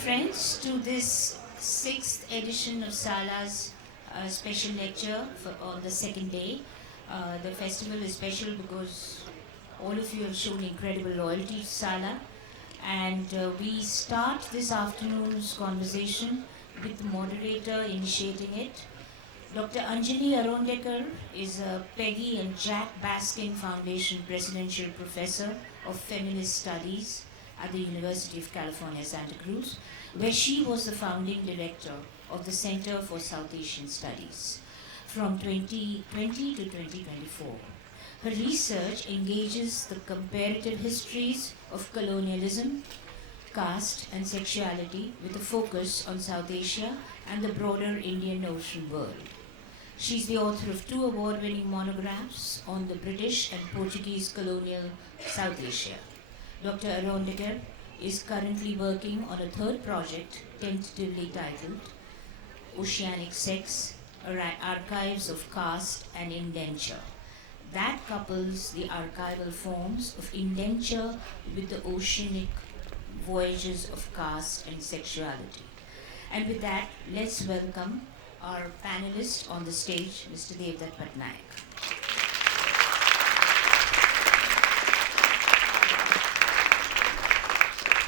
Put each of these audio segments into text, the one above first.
friends, to this 6th edition of Sala's special lecture on the second day. The festival is special because all of you have shown incredible loyalty to Sala. And we start this afternoon's conversation with the moderator initiating it. Dr. Anjali Arondekar is a Peggy and Jack Baskin Foundation Presidential Professor of Feminist Studies at the University of California, Santa Cruz, where she was the founding director of the Center for South Asian Studies from 2020 to 2024. Her research engages the comparative histories of colonialism, caste, and sexuality with a focus on South Asia and the broader Indian Ocean world. She's the author of 2 award-winning monographs on the British and Portuguese colonial South Asia. Dr. Arondekar is currently working on a 3rd project, tentatively titled Oceanic Sex, Archives of Caste and Indenture. That couples the archival forms of indenture with the oceanic voyages of caste and sexuality. And with that, let's welcome our panelist on the stage, Mr. Devdutt Pattanaik.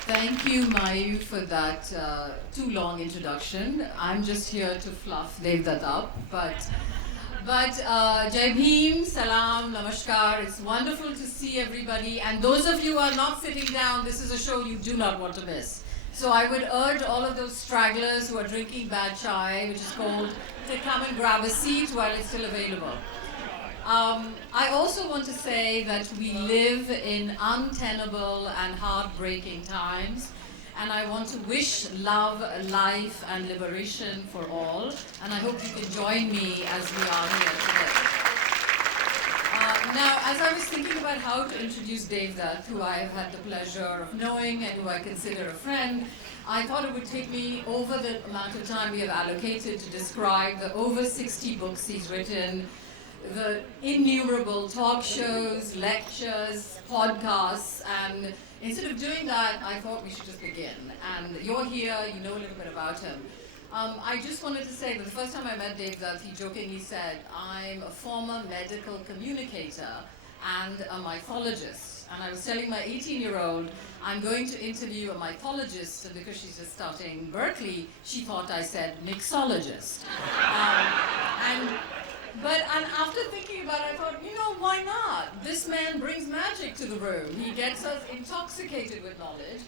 Thank you, Mayu, for that too long introduction. I'm just here to fluff Devdutt up, but Jai Bhim, Salam, Namaskar. It's wonderful to see everybody. And those of you who are not sitting down, this is a show you do not want to miss. So I would urge all of those stragglers who are drinking bad chai, which is cold, to come and grab a seat while it's still available. I also want to say that we live in untenable and heartbreaking times, and I want to wish love, life, and liberation for all, and I hope you can join me as we are here today. Now, as I was thinking about how to introduce Devdutt, who I have had the pleasure of knowing and who I consider a friend, I thought it would take me over the amount of time we have allocated to describe the over 60 books he's written, the innumerable talk shows, lectures, podcasts, and instead of doing that, I thought we should just begin. And you're here, you know a little bit about him. I just wanted to say that the first time I met Devdutt, he jokingly said, I'm a former medical communicator and a mythologist. And I was telling my 18-year-old, I'm going to interview a mythologist, and because she's just starting Berkeley, she thought I said mixologist. And after thinking about it, I thought, why not? This man brings magic to the room. He gets us intoxicated with knowledge,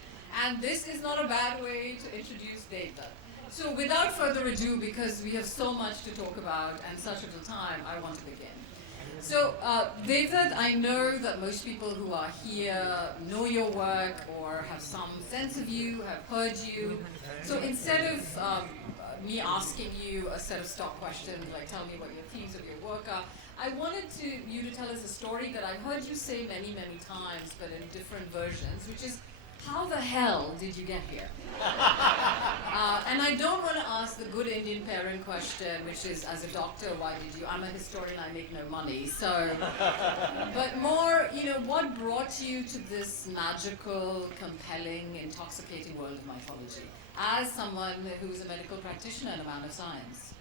and this is not a bad way to introduce Devdutt. So without further ado, because we have so much to talk about and such little time, I want to begin. So Devdutt, I know that most people who are here know your work or have some sense of you, have heard you. So instead of me asking you a set of stock questions, like tell me what your themes of your work are, I wanted you to tell us a story that I've heard you say many, many times, but in different versions, which is, how the hell did you get here? And I don't want to ask the good Indian parent question, which is, as a doctor, why did you? I'm a historian, I make no money. So, but more, what brought you to this magical, compelling, intoxicating world of mythology, as someone who's a medical practitioner and a man of science?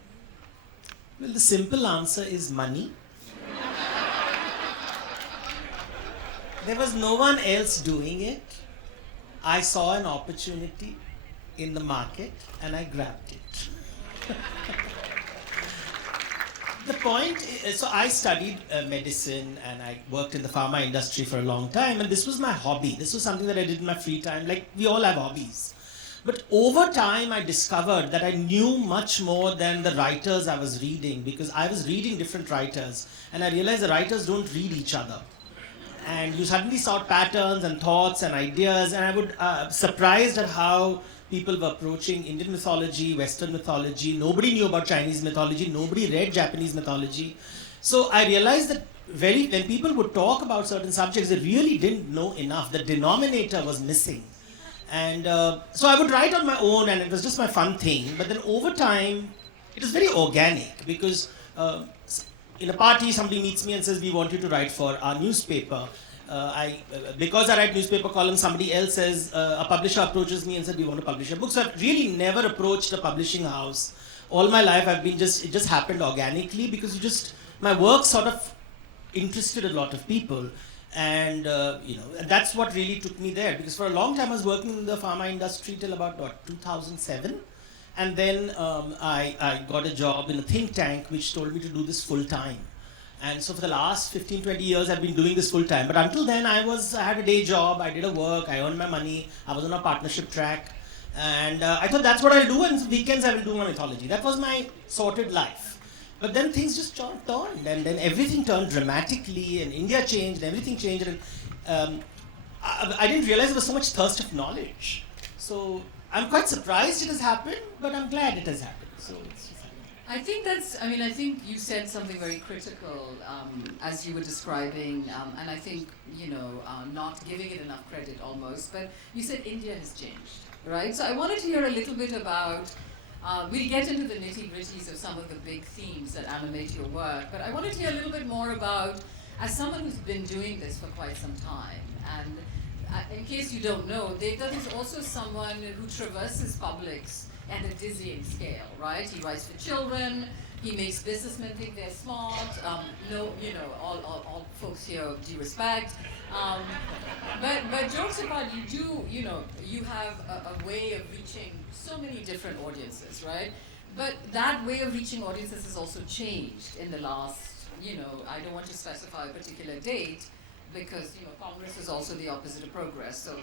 Well, the simple answer is money. There was no one else doing it. I saw an opportunity in the market and I grabbed it. The point is, so I studied medicine and I worked in the pharma industry for a long time, and this was my hobby. This was something that I did in my free time. Like, we all have hobbies. But over time, I discovered that I knew much more than the writers I was reading, because I was reading different writers, and I realized the writers don't read each other. And you suddenly saw patterns and thoughts and ideas, and I was surprised at how people were approaching Indian mythology, Western mythology. Nobody knew about Chinese mythology. Nobody read Japanese mythology. So I realized that when people would talk about certain subjects, they really didn't know enough. The denominator was missing. And so I would write on my own, and it was just my fun thing. But then over time, it was very organic, because in a party, somebody meets me and says, we want you to write for our newspaper. Because I write newspaper columns, somebody else says, a publisher approaches me and said, we want to publish a book. So I've really never approached a publishing house. All my life it just happened organically because my work sort of interested a lot of people. And that's what really took me there, because for a long time I was working in the pharma industry till about 2007, and then I got a job in a think tank which told me to do this full time. And so for the last 15-20 years I've been doing this full time, but until then I had a day job, I did a work, I earned my money, I was on a partnership track, and I thought that's what I'll do, and weekends I will do my mythology. That was my sorted life. But then things just turned, and then everything turned dramatically, and India changed, and everything changed, and I didn't realize there was so much thirst of knowledge. So I'm quite surprised it has happened, but I'm glad it has happened. So it's just happening. I think you said something very critical as you were describing, and I think, not giving it enough credit almost, but you said India has changed, right? So I wanted to hear a little bit about. We'll get into the nitty-gritties of some of the big themes that animate your work, but I wanted to hear a little bit more about, as someone who's been doing this for quite some time, and in case you don't know, Devdutt is also someone who traverses publics at a dizzying scale, right? He writes for children, he makes businessmen think they're smart, all folks here due respect. But jokes apart, you have a way of reaching so many different audiences, right? But that way of reaching audiences has also changed in the last, I don't want to specify a particular date, because Congress is also the opposite of progress, so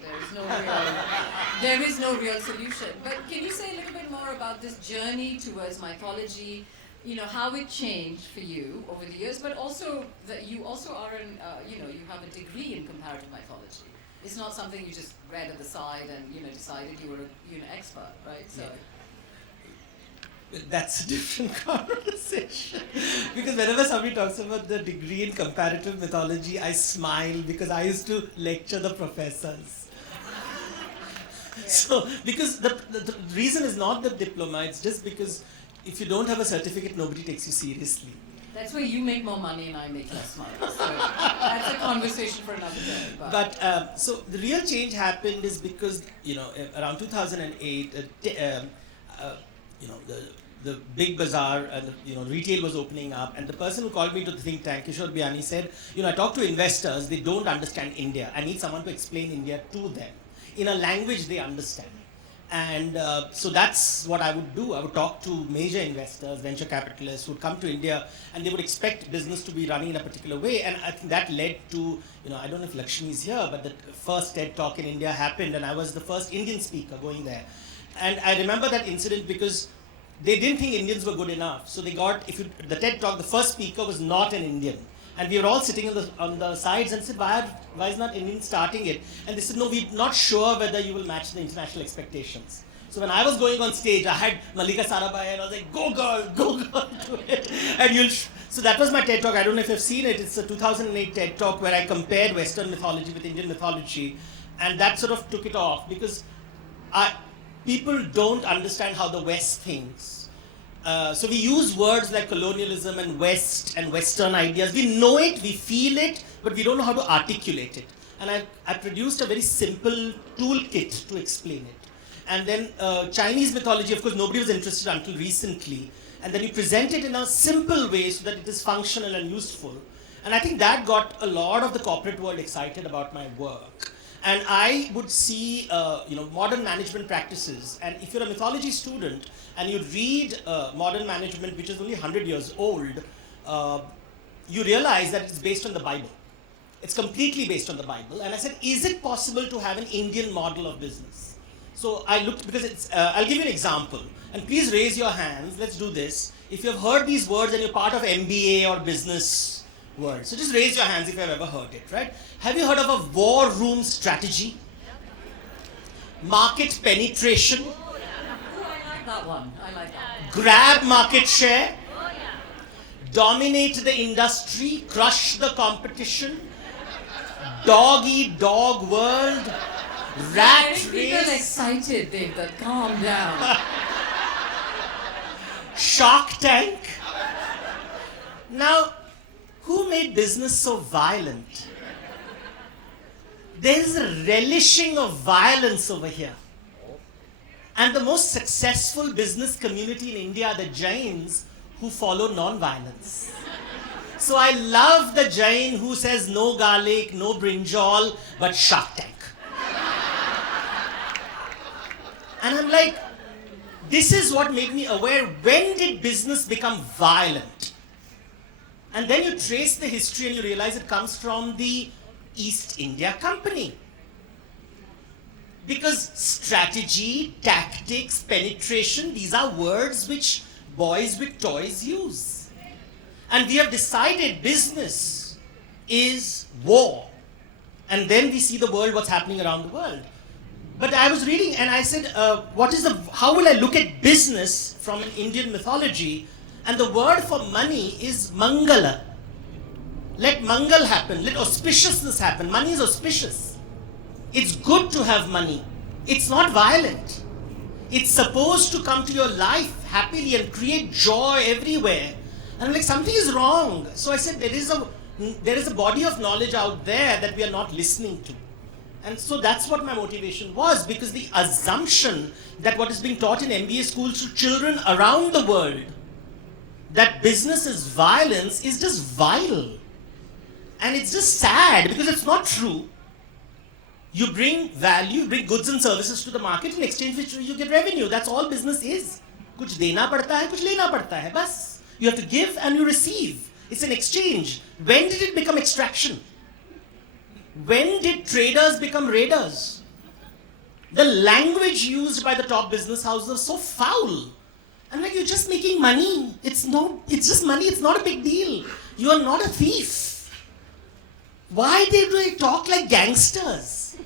there is no real solution. But can you say a little bit more about this journey towards mythology? How it changed for you over the years, but also that you also are you have a degree in comparative mythology. It's not something you just read at the side and decided you were an expert, right? So. Yeah. That's a different conversation. Because whenever somebody talks about the degree in comparative mythology, I smile because I used to lecture the professors. So, because the reason is not the diploma, it's just because if you don't have a certificate, nobody takes you seriously. That's where you make more money and I make less money. So that's a conversation for another day. But so the real change happened is because around 2008, the big bazaar and retail was opening up, and the person who called me to the think tank, Kishore Biani, said, I talk to investors, they don't understand India. I need someone to explain India to them in a language they understand. And so that's what I would do. I would talk to major investors, venture capitalists who would come to India, and they would expect business to be running in a particular way. And I think that led to, I don't know if Lakshmi is here, but the first TED Talk in India happened, and I was the first Indian speaker going there. And I remember that incident because they didn't think Indians were good enough. So they got, the TED Talk, the first speaker was not an Indian. And we were all sitting on the sides and said, why is not Indian starting it? And they said, no, we're not sure whether you will match the international expectations. So when I was going on stage, I had Malika Sarabhai and I was like, go girl, do it. And so that was my TED Talk. I don't know if you've seen it. It's a 2008 TED Talk where I compared Western mythology with Indian mythology. And that sort of took it off because people don't understand how the West thinks. So we use words like colonialism and West and Western ideas. We know it, we feel it, but we don't know how to articulate it. And I produced a very simple toolkit to explain it. And then Chinese mythology, of course, nobody was interested until recently. And then you present it in a simple way so that it is functional and useful. And I think that got a lot of the corporate world excited about my work. And I would see, modern management practices. And if you're a mythology student and you read modern management, which is only 100 years old, you realize that it's based on the Bible. It's completely based on the Bible. And I said, is it possible to have an Indian model of business? So I looked, because I'll give you an example. And please raise your hands. Let's do this. If you've heard these words and you're part of MBA or business world. So just raise your hands if you've ever heard it, right? Have you heard of a war room strategy? Market penetration? Oh, I like that one. Grab market share? Dominate the industry? Crush the competition? Dog eat dog world? Rat race? People excited, Devdutt. Calm down. Shark Tank? Now, who made business so violent? There's a relishing of violence over here. And the most successful business community in India are the Jains who follow non-violence. So I love the Jain who says no garlic, no brinjal, but Shark Tank. And I'm like, this is what made me aware, when did business become violent? And then you trace the history and you realize it comes from the East India Company. Because strategy, tactics, penetration, these are words which boys with toys use. And we have decided business is war. And then we see the world, what's happening around the world. But I was reading and I said, how will I look at business from Indian mythology? And the word for money is Mangala. Let Mangal happen, let auspiciousness happen. Money is auspicious. It's good to have money. It's not violent. It's supposed to come to your life happily and create joy everywhere. And I'm like, something is wrong. So I said, there is a body of knowledge out there that we are not listening to. And so that's what my motivation was, because the assumption that what is being taught in MBA schools to children around the world, that business is violence, is just vile. And it's just sad because it's not true. You bring value, bring goods and services to the market, in exchange for which you get revenue. That's all business is. कुछ देना पड़ता है, कुछ लेना पड़ता है, बस. You have to give and you receive. It's an exchange. When did it become extraction? When did traders become raiders? The language used by the top business houses was so foul. I'm like, you're just making money. It's just money. It's not a big deal. You are not a thief. Why do they talk like gangsters?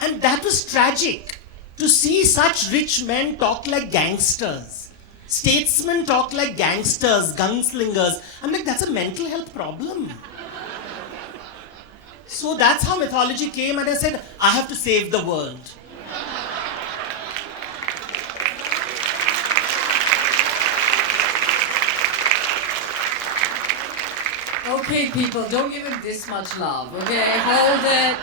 And that was tragic, to see such rich men talk like gangsters. Statesmen talk like gangsters, gunslingers. I'm like, that's a mental health problem. So that's how mythology came, and I said, I have to save the world. Okay, people, don't give him this much love, okay? Hold it.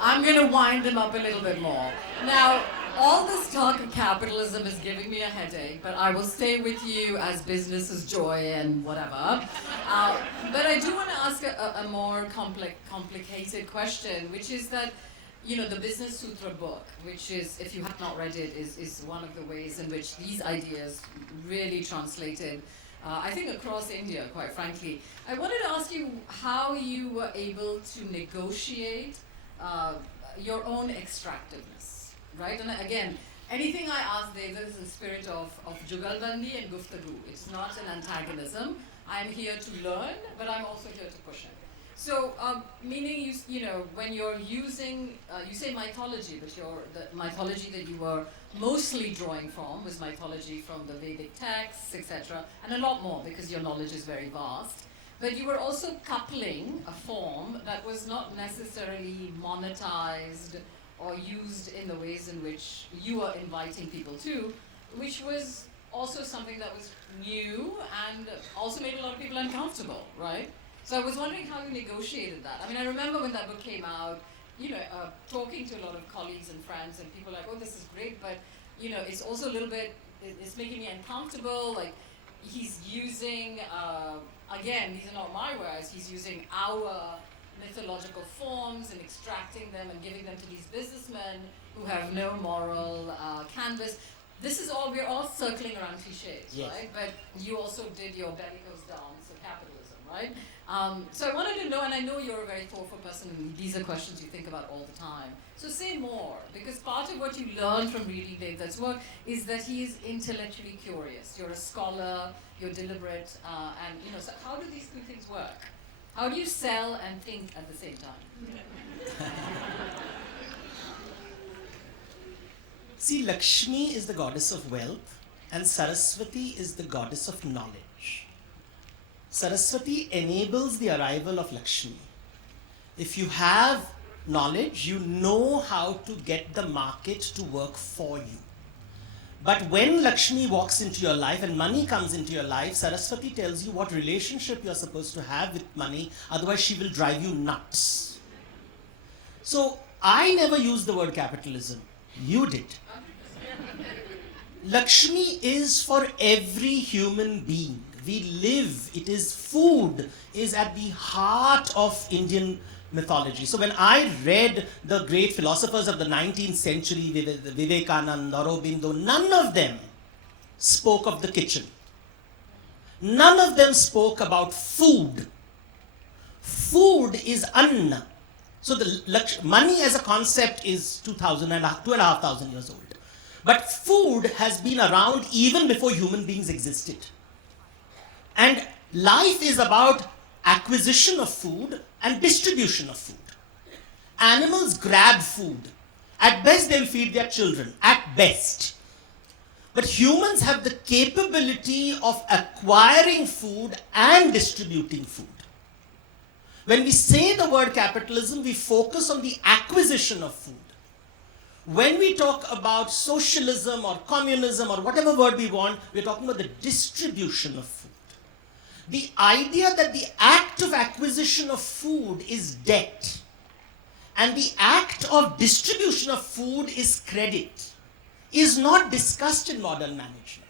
I'm going to wind them up a little bit more. Now, all this talk of capitalism is giving me a headache, but I will stay with you as business is joy and whatever. But I do want to ask a more complicated question, which is that, you know, the Business Sutra book, which is, if you have not read it, is one of the ways in which these ideas really translated, I think, across India, quite frankly. I wanted to ask you how you were able to negotiate your own extractiveness, right? And again, anything I ask Devdutt is in spirit of Jugalbandi and Guftagoo. It's not an antagonism. I'm here to learn, but I'm also here to push it. So, meaning you know, when you're using, you say mythology, but the mythology that you were mostly drawing from was mythology from the Vedic texts, etc., and a lot more because your knowledge is very vast. But you were also coupling a form that was not necessarily monetized or used in the ways in which you are inviting people to, which was also something that was new and also made a lot of people uncomfortable, right? So I was wondering how you negotiated that. I mean, I remember when that book came out, you know, talking to a lot of colleagues and friends, and people were like, oh, this is great, but, you know, it's also a little bit, it's making me uncomfortable. Like, he's using, again, these are not my words, he's using our mythological forms and extracting them and giving them to these businessmen who have no moral canvas. This is all, we're all circling around cliches, yes, right? But you also did your bellicose dance of capitalism, right? So I wanted to know, and I know you're a very thoughtful person, and these are questions you think about all the time. So say more, because part of what you learn from reading Devdutt's work is that he is intellectually curious. You're a scholar, you're deliberate, and you know, so how do these two things work? How do you sell and think at the same time? See, Lakshmi is the goddess of wealth, and Saraswati is the goddess of knowledge. Saraswati enables the arrival of Lakshmi. If you have knowledge, you know how to get the market to work for you. But when Lakshmi walks into your life and money comes into your life, Saraswati tells you what relationship you're supposed to have with money, otherwise she will drive you nuts. So I never used the word capitalism. You did. Lakshmi is for every human being. We live, it is food, is at the heart of Indian mythology. So when I read the great philosophers of the 19th century, Vivekananda, Aurobindo, none of them spoke of the kitchen. None of them spoke about food. Food is anna. So the money as a concept is 2,500 years old. But food has been around even before human beings existed. And life is about acquisition of food and distribution of food. Animals grab food. At best, they'll feed their children. At best. But humans have the capability of acquiring food and distributing food. When we say the word capitalism, we focus on the acquisition of food. When we talk about socialism or communism or whatever word we want, we're talking about the distribution of food. The idea that the act of acquisition of food is debt and the act of distribution of food is credit is not discussed in modern management.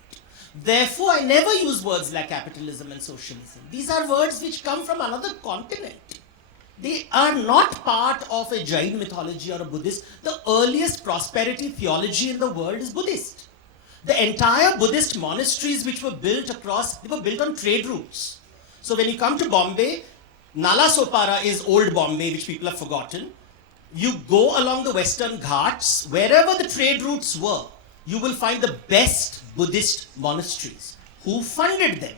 Therefore, I never use words like capitalism and socialism. These are words which come from another continent. They are not part of a Jain mythology or a Buddhist. The earliest prosperity theology in the world is Buddhist. The entire Buddhist monasteries which were built across, they were built on trade routes. So when you come to Bombay, Nalasopara is old Bombay, which people have forgotten. You go along the Western Ghats, wherever the trade routes were, you will find the best Buddhist monasteries. Who funded them?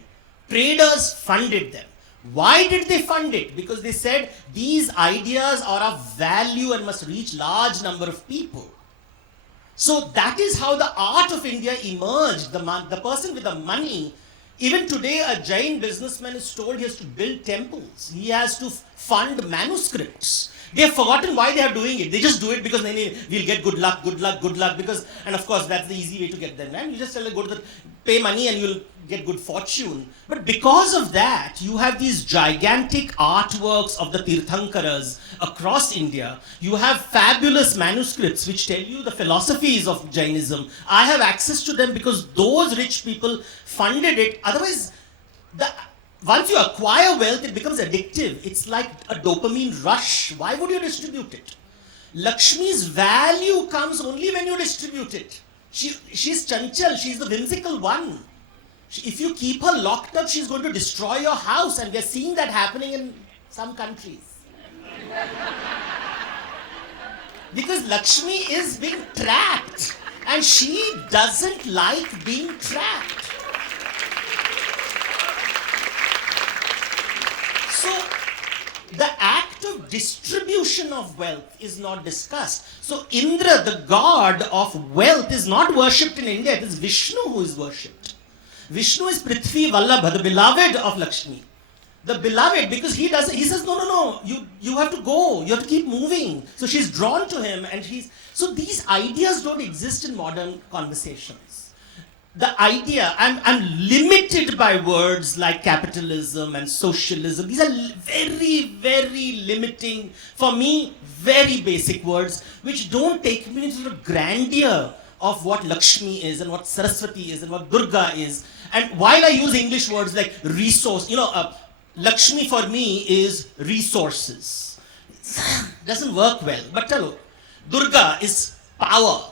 Traders funded them. Why did they fund it? Because they said these ideas are of value and must reach large number of people. So that is how the art of India emerged. The person with the money, even today a Jain businessman is told he has to build temples. He has to fund manuscripts. They have forgotten why they are doing it. They just do it because we'll get good luck, because, and of course that's the easy way to get them. And you just tell them, pay money and you'll get good fortune. But because of that, you have these gigantic artworks of the Tirthankaras across India. You have fabulous manuscripts which tell you the philosophies of Jainism. I have access to them because those rich people funded it. Otherwise, once you acquire wealth, it becomes addictive. It's like a dopamine rush. Why would you distribute it? Lakshmi's value comes only when you distribute it. She's chanchal, she's the whimsical one. If you keep her locked up, she's going to destroy your house, and we're seeing that happening in some countries. Because Lakshmi is being trapped, and she doesn't like being trapped. So, the act of distribution of wealth is not discussed. So, Indra, the god of wealth, is not worshipped in India. It is Vishnu who is worshipped. Vishnu is Prithvi Vallabha, the beloved of Lakshmi. The beloved, because he says, no, you have to go, you have to keep moving. So she's drawn to him, and so these ideas don't exist in modern conversations. The idea, I'm limited by words like capitalism and socialism. These are very, very limiting, for me, very basic words, which don't take me into the grandeur of what Lakshmi is and what Saraswati is and what Durga is. And while I use English words like resource, Lakshmi for me is resources. Doesn't work well. But tell Durga is power,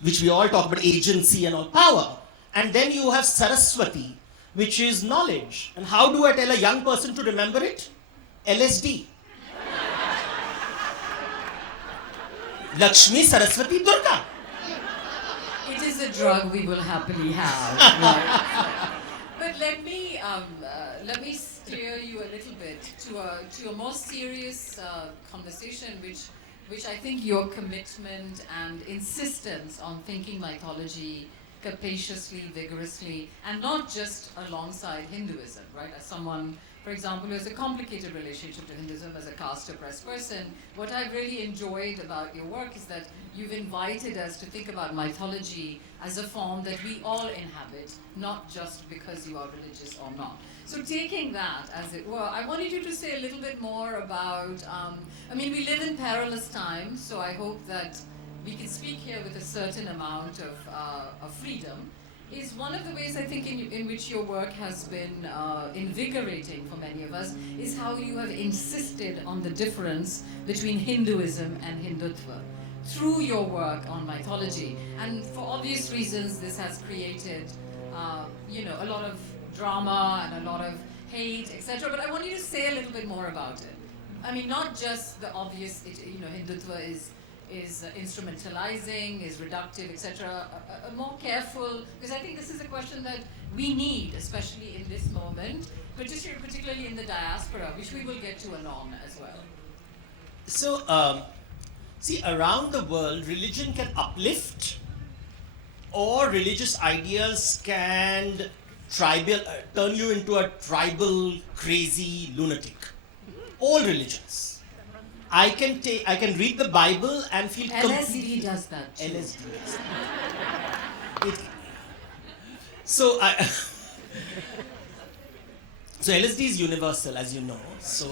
which we all talk about, agency and all, power. And then you have Saraswati, which is knowledge. And how do I tell a young person to remember it? LSD. Lakshmi, Saraswati, Durga. It is a drug we will happily have. Right? But let me steer you a little bit to a more serious conversation, which I think your commitment and insistence on thinking mythology capaciously, vigorously, and not just alongside Hinduism, right? As someone, for example, who has a complicated relationship to Hinduism as a caste-oppressed person, what I've really enjoyed about your work is that you've invited us to think about mythology as a form that we all inhabit, not just because you are religious or not. So taking that, as it were, I wanted you to say a little bit more about, we live in perilous times, so I hope that we can speak here with a certain amount of freedom. Is one of the ways I think in which your work has been invigorating for many of us is how you have insisted on the difference between Hinduism and Hindutva through your work on mythology. And for obvious reasons, this has created a lot of drama and a lot of hate, etc. But I want you to say a little bit more about it. I mean, not just the obvious, Hindutva is instrumentalizing, is reductive, etc. A more careful, because I think this is a question that we need, especially in this moment, particularly in the diaspora, which we will get to anon as well. So, around the world, religion can uplift, or religious ideas can turn you into a tribal, crazy lunatic. All religions. I can read the Bible and feel completely. LSD does that too. LSD does that. So LSD is universal, as you know. So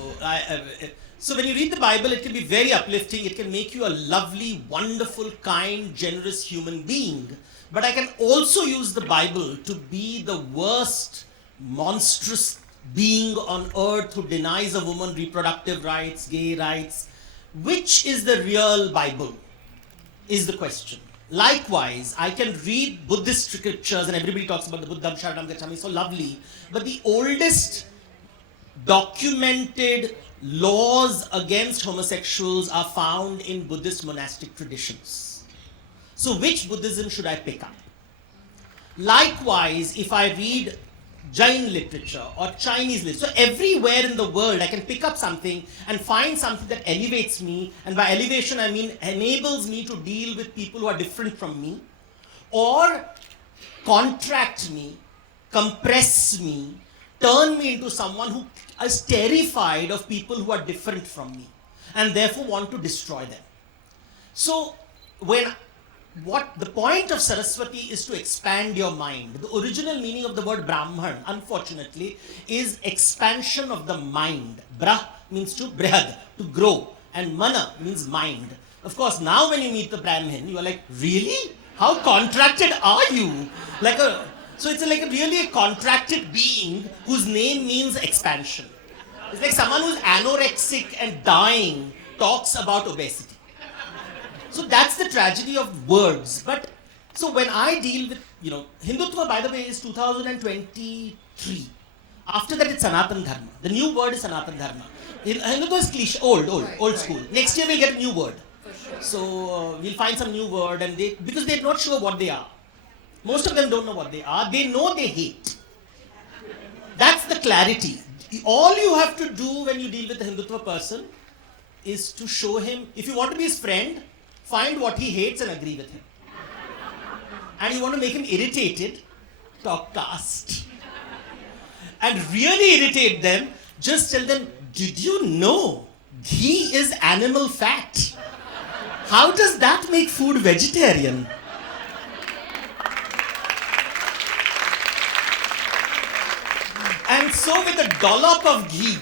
when you read the Bible, it can be very uplifting. It can make you a lovely, wonderful, kind, generous human being. But I can also use the Bible to be the worst, monstrous being on earth who denies a woman reproductive rights, gay rights. Which is the real Bible, is the question. Likewise, I can read Buddhist scriptures, and everybody talks about the Buddham Sharanam Gacchami, so lovely. But the oldest documented laws against homosexuals are found in Buddhist monastic traditions. So which Buddhism should I pick up? Likewise, if I read Jain literature or Chinese literature, so everywhere in the world I can pick up something and find something that elevates me, and by elevation I mean enables me to deal with people who are different from me, or contract me, compress me, turn me into someone who is terrified of people who are different from me and therefore want to destroy them. So the point of Saraswati is to expand your mind. The original meaning of the word Brahman, unfortunately, is expansion of the mind. Brah means to brihad, to grow, and mana means mind. Of course, now when you meet the Brahmin, you are like, really? How contracted are you? So it's really a contracted being whose name means expansion. It's like someone who's anorexic and dying talks about obesity. So that's the tragedy of words. But so when I deal with, Hindutva, by the way, is 2023. After that, it's Sanatan Dharma. The new word is Sanatan Dharma. Hindutva is cliché, old school. Next year we'll get a new word. For sure. So we'll find some new word, and because they're not sure what they are. Most of them don't know what they are. They know they hate. That's the clarity. All you have to do when you deal with a Hindutva person is to show him, if you want to be his friend, find what he hates and agree with him. And you want to make him irritated, talk caste. And really irritate them, just tell them, did you know ghee is animal fat? How does that make food vegetarian? And so with a dollop of ghee,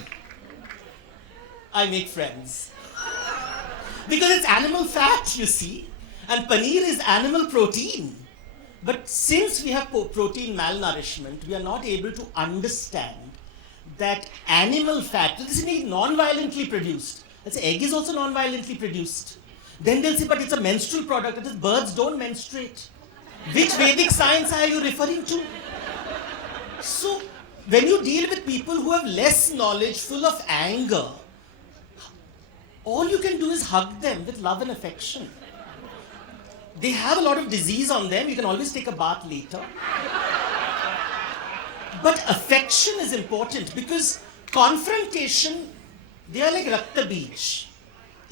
I make friends. Because it's animal fat, you see, and paneer is animal protein. But since we have protein malnourishment, we are not able to understand that animal fat, this is non-violently produced. Let's say egg is also non-violently produced. Then they'll say, but it's a menstrual product. It is birds don't menstruate. Which Vedic science are you referring to? So, when you deal with people who have less knowledge, full of anger, all you can do is hug them with love and affection. They have a lot of disease on them. You can always take a bath later. But affection is important because confrontation, they are like Rakta Beach.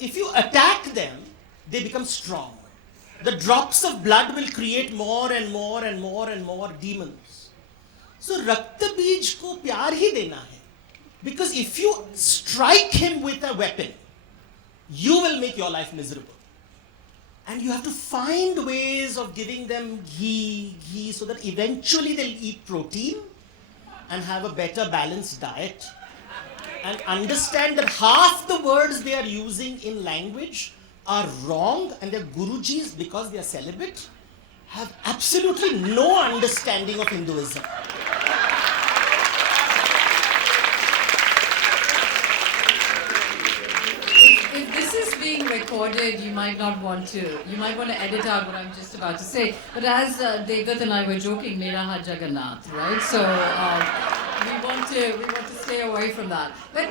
If you attack them, they become strong. The drops of blood will create more and more and more and more demons. So Rakta Bij ko pyar hi dena hai. Because if you strike him with a weapon, you will make your life miserable. And you have to find ways of giving them ghee, so that eventually they'll eat protein and have a better balanced diet. And understand that half the words they are using in language are wrong, and their gurujis, because they are celibate, have absolutely no understanding of Hinduism. If this is being recorded, you might want to edit out what I'm just about to say. But as Devdutt and I were joking, Mera Ha Jagannath, right? So we want to stay away from that. But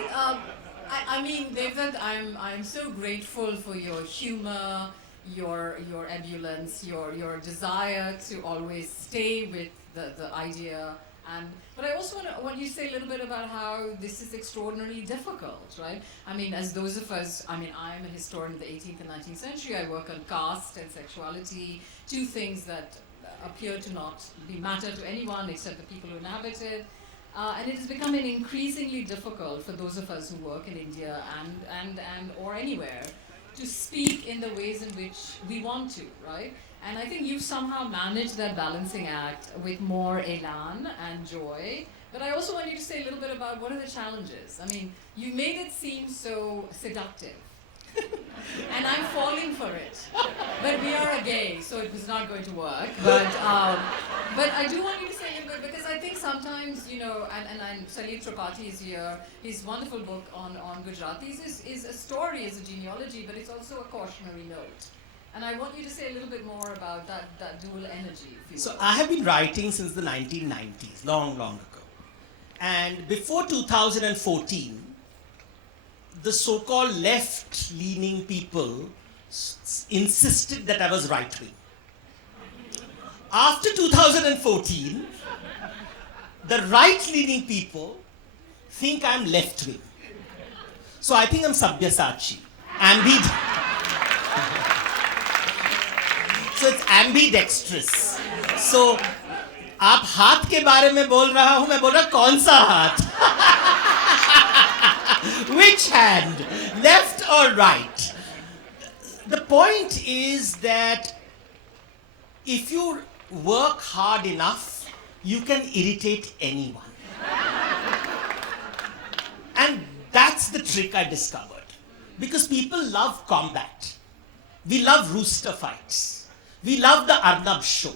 I mean, Devdutt, I'm so grateful for your humor, your ebullience, your desire to always stay with the idea. But I also want you to say a little bit about how this is extraordinarily difficult, right? I mean, as those of us, I mean, I am a historian of the 18th and 19th century. I work on caste and sexuality, two things that appear to not be matter to anyone except the people who inhabit it. And it is becoming increasingly difficult for those of us who work in India and or anywhere to speak in the ways in which we want to, right? And I think you've somehow managed that balancing act with more elan and joy. But I also want you to say a little bit about what are the challenges. I mean, you made it seem so seductive. And I'm falling for it. But we are a gay, so it was not going to work. But I do want you to say a little bit, because I think sometimes, you know, and Salil Tripathi is here, his wonderful book on Gujaratis is a story, is a genealogy, but it's also a cautionary note. And I want you to say a little bit more about that dual energy, if you will. So I have been writing since the 1990s, long ago. And before 2014, the so-called left-leaning people insisted that I was right-wing. After 2014, the right-leaning people think I'm left-wing. So I think I'm Sabyasachi. So it's ambidextrous. So आप हाथ के बारे में बोल रहा हूं, मैं बोल रहा कौन सा हाथ? Which hand? Left or right? The point is that if you work hard enough, you can irritate anyone. And that's the trick I discovered. Because people love combat. We love rooster fights. We love the Arnab show.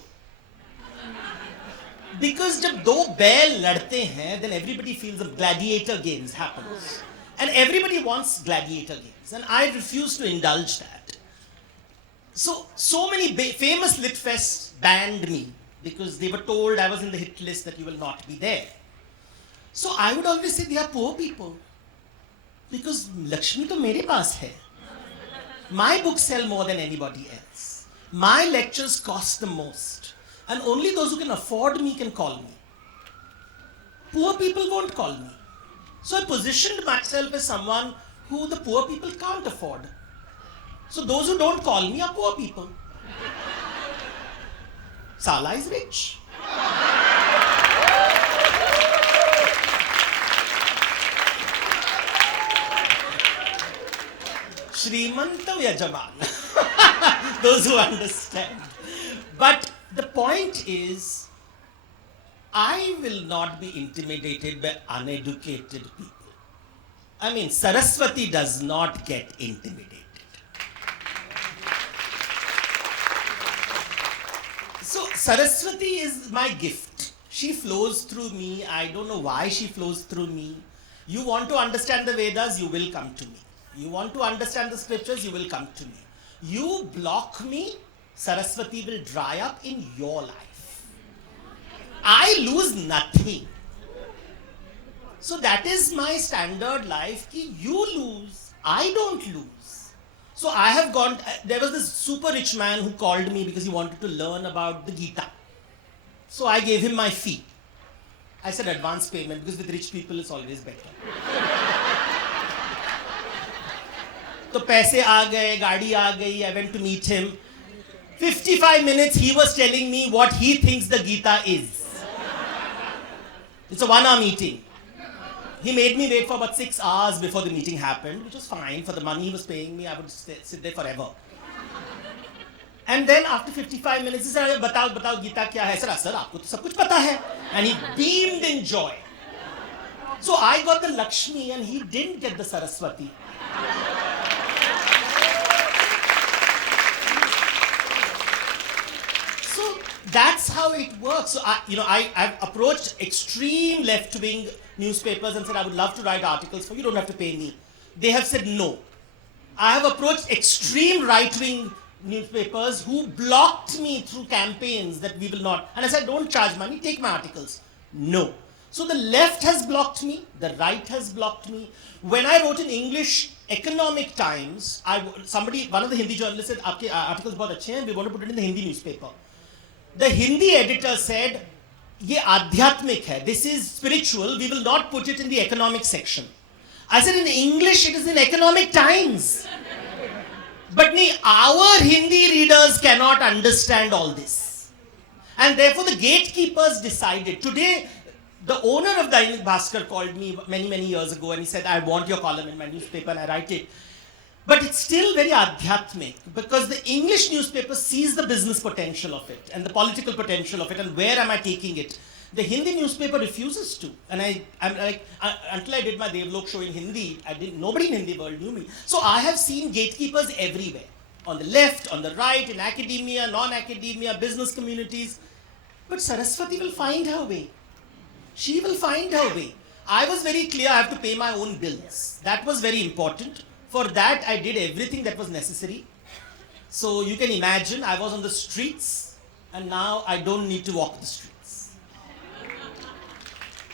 Because जब दो बैल लड़ते हैं, then everybody feels the gladiator games happens. And everybody wants gladiator games. And I refuse to indulge that. So many famous lit fests banned me because they were told I was in the hit list, that you will not be there. So I would always say they are poor people. Because Lakshmi to mere paas hai. My books sell more than anybody else. My lectures cost the most. And only those who can afford me can call me. Poor people won't call me. So I positioned myself as someone who the poor people can't afford. So those who don't call me are poor people. Sala is rich. Shrimanta Yajaman. Those who understand. But the point is, I will not be intimidated by uneducated people. I mean, Saraswati does not get intimidated. So, Saraswati is my gift. She flows through me. I don't know why she flows through me. You want to understand the Vedas, you will come to me. You want to understand the scriptures, you will come to me. You block me, Saraswati will dry up in your life. I lose nothing. So that is my standard life, ki you lose, I don't lose. So I have gone, there was this super rich man who called me because he wanted to learn about the Gita. So I gave him my fee. I said advance payment because with rich people it's always better. तो पैसे आ गए, गाड़ी आ गई, I went to meet him. 55 minutes he was telling me what he thinks the Gita is. It's a 1-hour meeting. He made me wait for about 6 hours before the meeting happened, which was fine. For the money he was paying me, I would sit there forever. And then after 55 minutes, he said, "Batao Gita kya hai?" Sir, aapko to sab kuch pata hai. And he beamed in joy. So I got the Lakshmi and he didn't get the Saraswati. So that's how it works. So I've approached extreme left-wing newspapers and said, I would love to write articles for you, don't have to pay me. They have said no. I have approached extreme right-wing newspapers who blocked me through campaigns that we will not. And I said, don't charge money, take my articles. No. So the left has blocked me, the right has blocked me. When I wrote in English Economic Times, one of the Hindi journalists said, "Aapke articles bahut achhe hain, we want to put it in the Hindi newspaper." The Hindi editor said, "Ye adhyatmik hai, this is spiritual, we will not put it in the economic section." I said, in English it is in Economic Times. But our Hindi readers cannot understand all this. And therefore the gatekeepers decided. Today, the owner of Dainik Bhaskar called me many years ago and he said, "I want your column in my newspaper," and I write it. But it's still very adhyatmic because the English newspaper sees the business potential of it and the political potential of it and where am I taking it. The Hindi newspaper refuses to. And I'm like, until I did my Devlok show in Hindi, nobody in Hindi world knew me. So I have seen gatekeepers everywhere. On the left, on the right, in academia, non-academia, business communities. But Saraswati will find her way. She will find her way. I was very clear I have to pay my own bills. That was very important. For that, I did everything that was necessary. So you can imagine I was on the streets and now I don't need to walk the streets.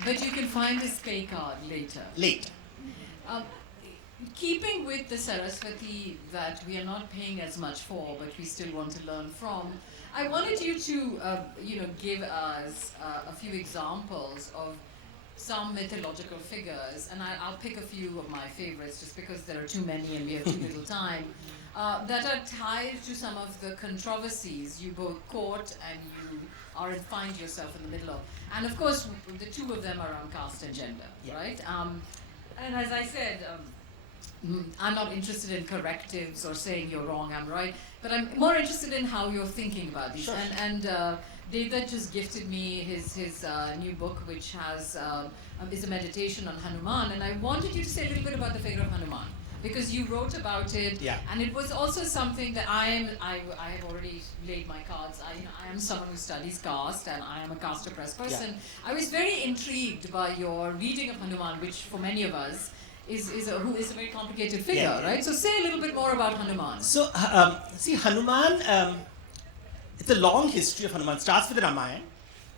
But you can find his pay card later. Later. Keeping with the Saraswati that we are not paying as much for, but we still want to learn from, I wanted you to, give us a few examples of some mythological figures, and I'll pick a few of my favorites just because there are too many and we have too little time, that are tied to some of the controversies you both court and you find yourself in the middle of. And of course, the two of them are around caste and gender, right? And as I said, I'm not interested in correctives or saying you're wrong, I'm right, but I'm more interested in how you're thinking about these. Sure. And Devdutt just gifted me his new book, which is a meditation on Hanuman, and I wanted you to say a little bit about the figure of Hanuman, because you wrote about it, and it was also something that I have already laid my cards. I am someone who studies caste, and I am a caste oppressed person. I was very intrigued by your reading of Hanuman, which for many of us is a very complicated figure, right? So say a little bit more about Hanuman. So see, Hanuman, it's a long history of Hanuman. It starts with the Ramayana,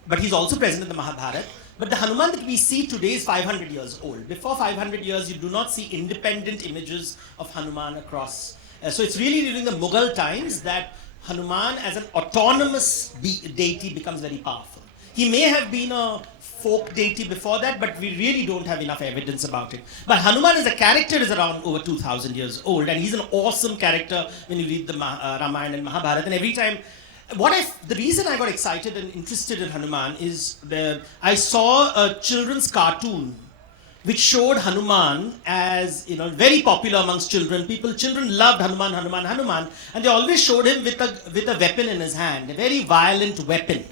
but he's also present in the Mahabharata. But the Hanuman that we see today is 500 years old. Before 500 years, you do not see independent images of Hanuman across. So it's really during the Mughal times that Hanuman as an autonomous deity becomes very powerful. He may have been a folk deity before that, but we really don't have enough evidence about it. But Hanuman as a character is around over 2,000 years old, and he's an awesome character when you read the Ramayana and Mahabharata. And every time, the reason I got excited and interested in Hanuman is I saw a children's cartoon which showed Hanuman as very popular amongst children. Children loved Hanuman, and they always showed him with a weapon in his hand, a very violent weapon,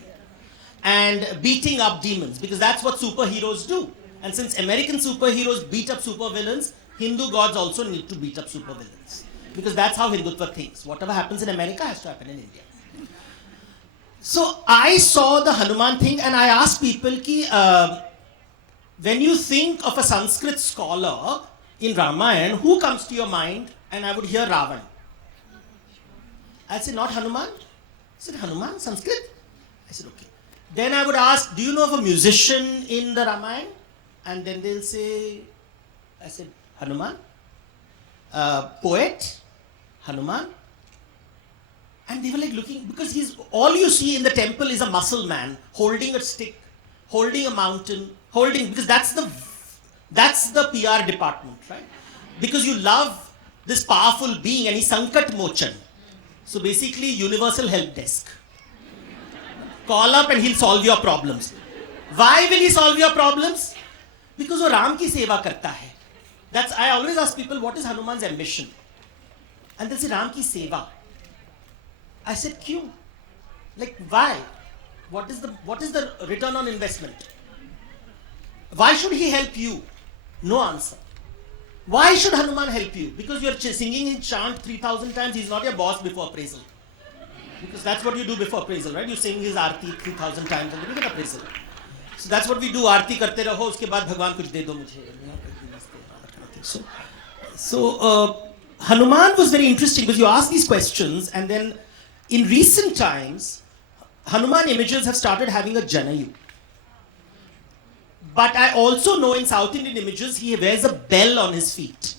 and beating up demons, because that's what superheroes do. And since American superheroes beat up supervillains, Hindu gods also need to beat up supervillains, because that's how Hindutva thinks. Whatever happens in America has to happen in India. So I saw the Hanuman thing and I asked people, when you think of a Sanskrit scholar in Ramayana, who comes to your mind? And I would hear Ravan. I'd say, not Hanuman? I said, Hanuman, Sanskrit? I said, okay. Then I would ask, do you know of a musician in the Ramayana? And then they'll say, I said, Hanuman. Poet? Hanuman. And they were like looking, because all you see in the temple is a muscle man holding a stick, holding a mountain, because that's the PR department, right? Because you love this powerful being and he's Sankat Mochan. So basically, universal help desk. Call up and he'll solve your problems. Why will he solve your problems? Because वो राम की सेवा करता है. That's, I always ask people, what is Hanuman's ambition? And they say, Ram ki seva. I said, kyun? Like, why? What is the return on investment? Why should he help you? No answer. Why should Hanuman help you? Because you're singing his chant 3,000 times, he's not your boss before appraisal. Because that's what you do before appraisal, right? You sing his arti 3,000 times and then you get appraisal. So that's what we do, आरती करते रहो, उसके बाद भगवान कुछ दे दो मुझे. So Hanuman was very interesting because you ask these questions, and then in recent times, Hanuman images have started having a Janayu. But I also know in South Indian images, he wears a bell on his feet.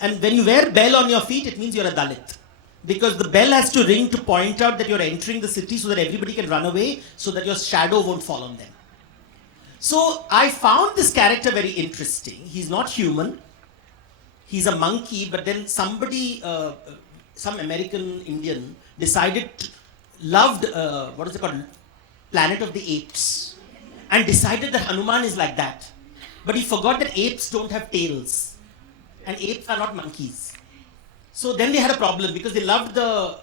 And when you wear bell on your feet, it means you're a Dalit. Because the bell has to ring to point out that you're entering the city so that everybody can run away, so that your shadow won't fall on them. So I found this character very interesting. He's not human. He's a monkey, but then somebody, some American Indian, loved, what is it called? Planet of the Apes. And decided that Hanuman is like that. But he forgot that apes don't have tails. And apes are not monkeys. So then they had a problem because they loved the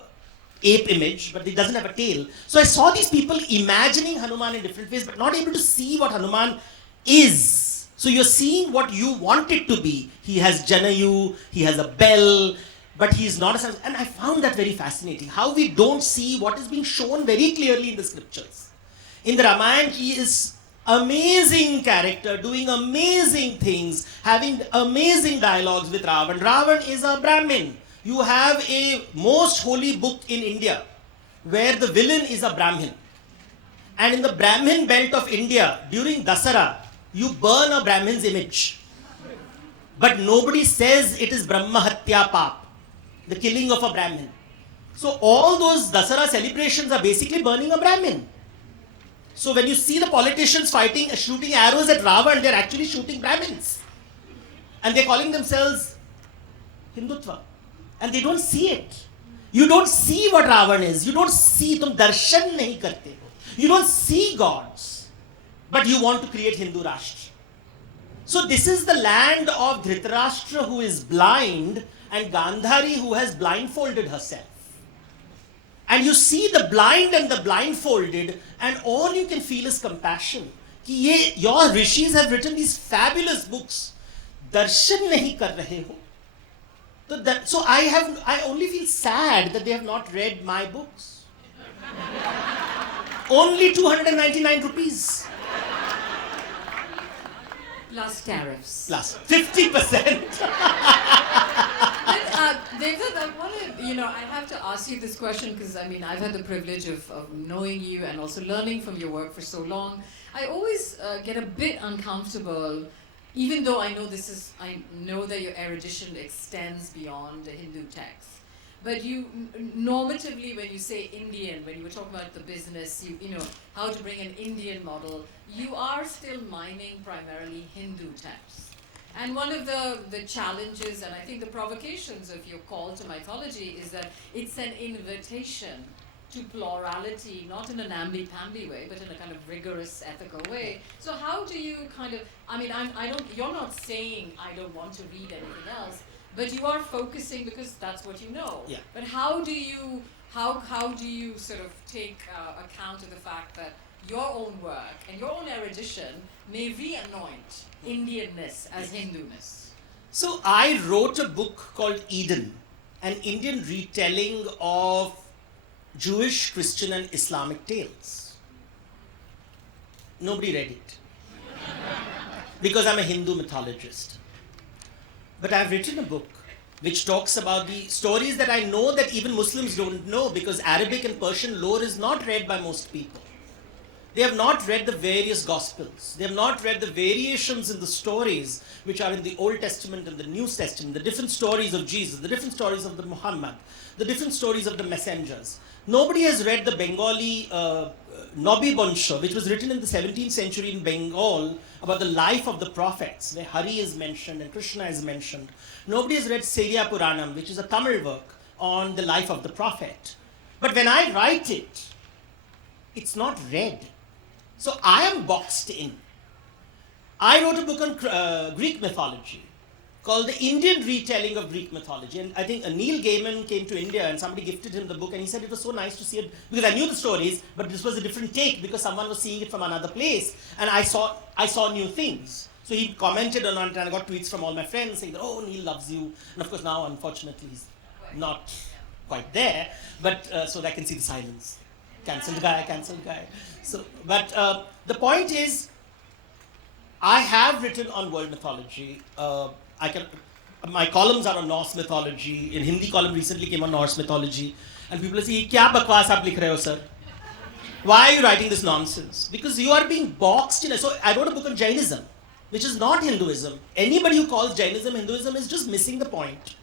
ape image, but it doesn't have a tail. So I saw these people imagining Hanuman in different ways, but not able to see what Hanuman is. So you're seeing what you want it to be. He has Janayu, he has a bell, but he's not a... And I found that very fascinating. How we don't see what is being shown very clearly in the scriptures. In the Ramayana, he is amazing character, doing amazing things, having amazing dialogues with Ravan. Ravan is a Brahmin. You have a most holy book in India where the villain is a Brahmin. And in the Brahmin belt of India, during Dasara, you burn a Brahmin's image. But nobody says it is Brahma Hatya Pap, the killing of a Brahmin. So all those Dasara celebrations are basically burning a Brahmin. So when you see the politicians fighting, shooting arrows at Ravan, they're actually shooting Brahmins. And they're calling themselves Hindutva. And they don't see it. You don't see what Ravan is. You don't see, tum darshan nahi karte ho. You don't see gods. But you want to create Hindu Rashtra. So this is the land of Dhritarashtra who is blind and Gandhari who has blindfolded herself. And you see the blind and the blindfolded, and all you can feel is compassion. Ki your rishis have written these fabulous books. Darshan nahi kar rahe ho. So I only feel sad that they have not read my books. Only 299 rupees. Plus tariffs. Plus 50%. Devdutt, I have to ask you this question because, I've had the privilege of knowing you and also learning from your work for so long. I always get a bit uncomfortable, even though I know that your erudition extends beyond the Hindu text. But you, normatively, when you say Indian, when you were talking about the business, how to bring an Indian model, you are still mining primarily Hindu texts. And one of the challenges, and I think the provocations of your call to mythology is that it's an invitation to plurality, not in a namby-pamby way, but in a kind of rigorous, ethical way. So how do you you're not saying I don't want to read anything else, but you are focusing because that's what you know. Yeah. But how do you sort of take account of the fact that your own work and your own erudition may re-anoint Indianness as Hinduness? So I wrote a book called Eden, an Indian retelling of Jewish, Christian and Islamic tales. Nobody read it. Because I'm a Hindu mythologist. But I've written a book which talks about the stories that I know that even Muslims don't know, because Arabic and Persian lore is not read by most people. They have not read the various Gospels. They have not read the variations in the stories which are in the Old Testament and the New Testament, the different stories of Jesus, the different stories of the Muhammad, the different stories of the messengers. Nobody has read the Bengali Nobi Bansha, which was written in the 17th century in Bengal about the life of the prophets, where Hari is mentioned and Krishna is mentioned. Nobody has read Selya Puranam, which is a Tamil work on the life of the prophet. But when I write it, it's not read. So I am boxed in. I wrote a book on Greek mythology called The Indian Retelling of Greek Mythology. And I think Neil Gaiman came to India and somebody gifted him the book and he said it was so nice to see it because I knew the stories, but this was a different take because someone was seeing it from another place and I saw new things. So he commented on it and I got tweets from all my friends saying, oh, Neil loves you. And of course now, unfortunately, he's not quite there, but so that I can see the silence. Cancelled guy. So, but the point is, I have written on world mythology. My columns are on Norse mythology. In Hindi column recently came on Norse mythology. And people say, kya bakwas aap likh rahe ho, sir? Why are you writing this nonsense? Because you are being boxed in. So I wrote a book on Jainism, which is not Hinduism. Anybody who calls Jainism Hinduism is just missing the point.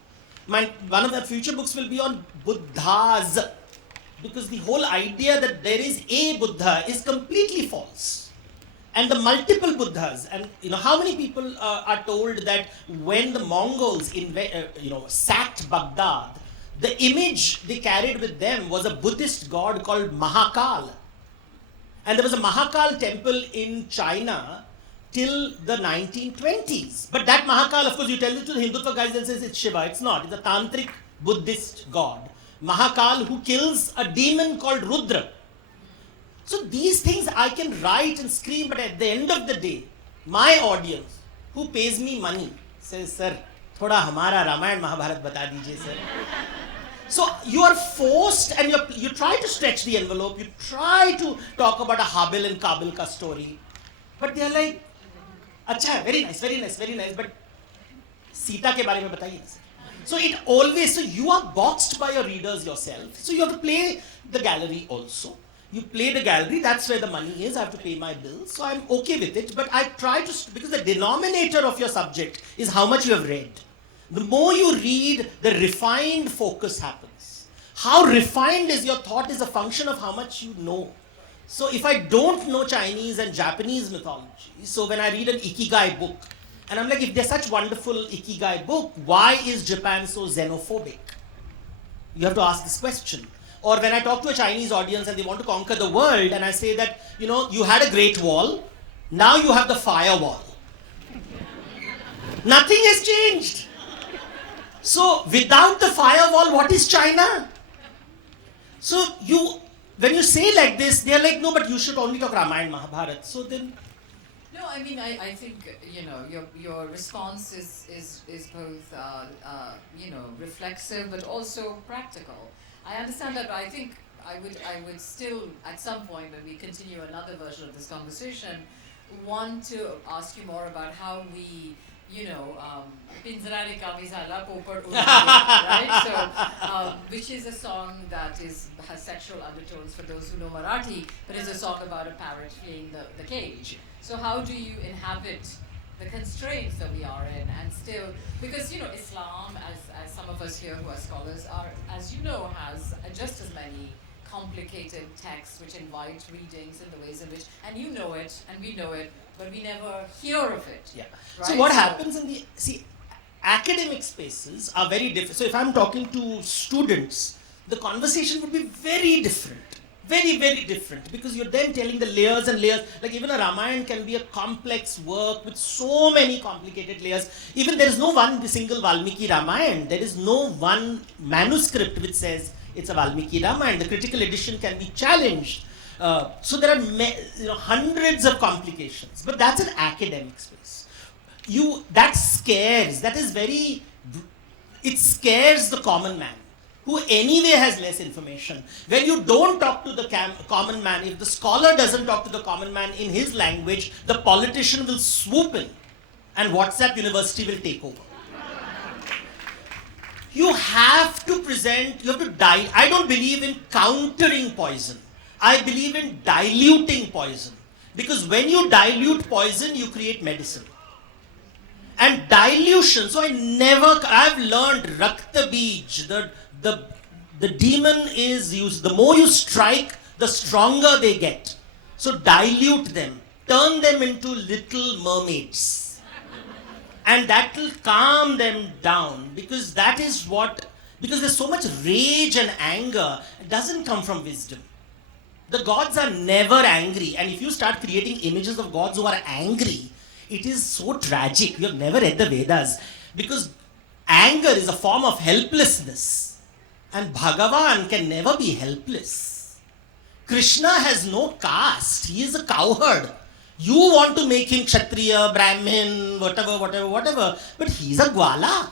One of the future books will be on Buddhas. Because the whole idea that there is a Buddha is completely false. And the multiple Buddhas, and how many people are told that when the Mongols sacked Baghdad, the image they carried with them was a Buddhist god called Mahakal. And there was a Mahakal temple in China till the 1920s. But that Mahakal, of course, you tell it to the Hindutva guys, they'll say it's Shiva. It's not. It's a tantric Buddhist god. Mahakal who kills a demon called Rudra. So these things I can write and scream, but at the end of the day, my audience, who pays me money, says, sir, thoda hamara Ramayana Mahabharat bata dijiye, sir. So you are forced and you try to stretch the envelope, you try to talk about a Habil and Kabil ka story, but they are like, acha, very nice, but Sita ke baare mein bataiye, sir. So you are boxed by your readers yourself, so you have to play the gallery also. You play the gallery, that's where the money is, I have to pay my bills, so I'm okay with it, but I try to, because the denominator of your subject is how much you have read. The more you read, the refined focus happens. How refined is your thought is a function of how much you know. So if I don't know Chinese and Japanese mythology, so when I read an Ikigai book, and I'm like, if there's such wonderful Ikigai book, why is Japan so xenophobic? You have to ask this question. Or when I talk to a Chinese audience and they want to conquer the world, and I say that, you had a great wall, now you have the firewall. Nothing has changed. So without the firewall, what is China? So when you say like this, they're like, no, but you should only talk Ramayana, Mahabharata. So then... No, I mean, I think, your response is both, reflexive, but also practical. I understand that, but I think I would still, at some point when we continue another version of this conversation, want to ask you more about how we, Pinjara Ka Visala Popad Udde, right? So, which is a song that has sexual undertones for those who know Marathi, but is a song about a parrot fleeing the cage. So how do you inhabit the constraints that we are in, and still, because Islam, as some of us here who are scholars are, as you know, has just as many complicated texts which invite readings in the ways in which, and you know it, and we know it, but we never hear of it. Yeah. Right? So what happens in academic spaces are very different. So if I'm talking to students, the conversation would be very different. Very, very different, because you're then telling the layers and layers. Like even a Ramayana can be a complex work with so many complicated layers. Even there is no one single Valmiki Ramayana. There is no one manuscript which says it's a Valmiki Ramayana. The critical edition can be challenged. So there are hundreds of complications. But that's an academic space. It scares the common man, who anyway has less information. When you don't talk to the common man, if the scholar doesn't talk to the common man in his language, the politician will swoop in and WhatsApp University will take over. You have to I don't believe in countering poison. I believe in diluting poison. Because when you dilute poison, you create medicine. And dilution, so I've learned Rakta Beej, the demon is used, the more you strike, the stronger they get. So dilute them, turn them into little mermaids. And that will calm them down, because Because there's so much rage and anger, it doesn't come from wisdom. The gods are never angry, and if you start creating images of gods who are angry, it is so tragic. You have never read the Vedas, because anger is a form of helplessness, and Bhagavan can never be helpless. Krishna has no caste, he is a cowherd. You want to make him Kshatriya, Brahmin, whatever, but he's a Gwala.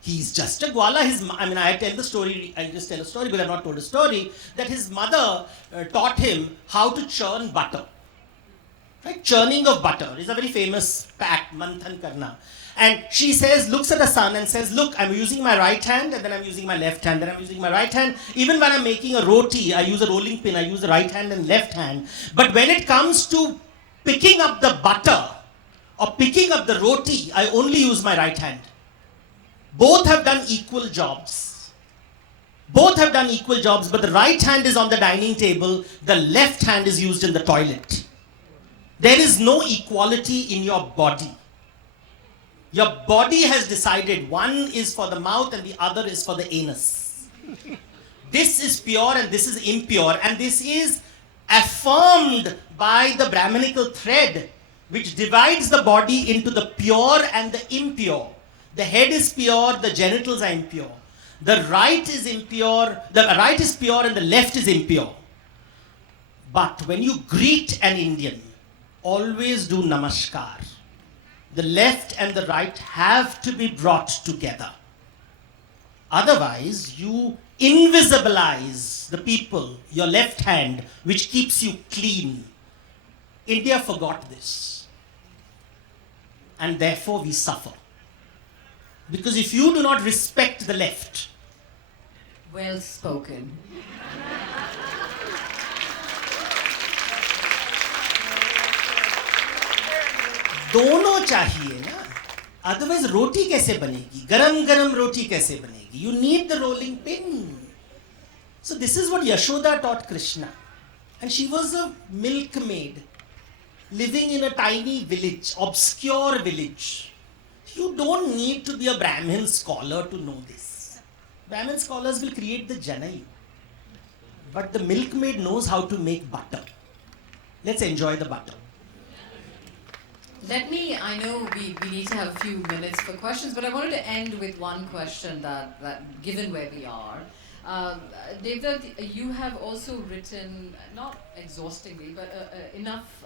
He's just a Gwala. I tell the story, I just tell a story, but I've not told a story, that his mother taught him how to churn butter. Right? Churning of butter is a very famous pact, manthan karna. And she says, looks at her son and says, look, I'm using my right hand, and then I'm using my left hand, then I'm using my right hand. Even when I'm making a roti, I use a rolling pin, I use the right hand and left hand. But when it comes to picking up the butter or picking up the roti, I only use my right hand. Both have done equal jobs. Both have done equal jobs, but the right hand is on the dining table, the left hand is used in the toilet. There is no equality in your body. Your body has decided one is for the mouth and the other is for the anus. This is pure and this is impure, and this is affirmed by the Brahminical thread, which divides the body into the pure and the impure. The head is pure, the genitals are impure. The right is impure, the right is pure and the left is impure. But when you greet an Indian, always do namaskar. The left and the right have to be brought together. Otherwise, you invisibilize the people, your left hand, which keeps you clean. India forgot this. And therefore we suffer. Because if you do not respect the left, well spoken. दोनों चाहिए ना, otherwise रोटी कैसे बनेगी, गरम गरम रोटी कैसे बनेगी? You need the rolling pin. So this is what Yashoda taught Krishna, and she was a milkmaid living in a tiny village, obscure village. You don't need to be a Brahmin scholar to know this. Brahmin scholars will create the Janai, but the milkmaid knows how to make butter. Let's enjoy the butter. I know we need to have a few minutes for questions, but I wanted to end with one question that given where we are. Devdutt, you have also written, not exhaustingly, but enough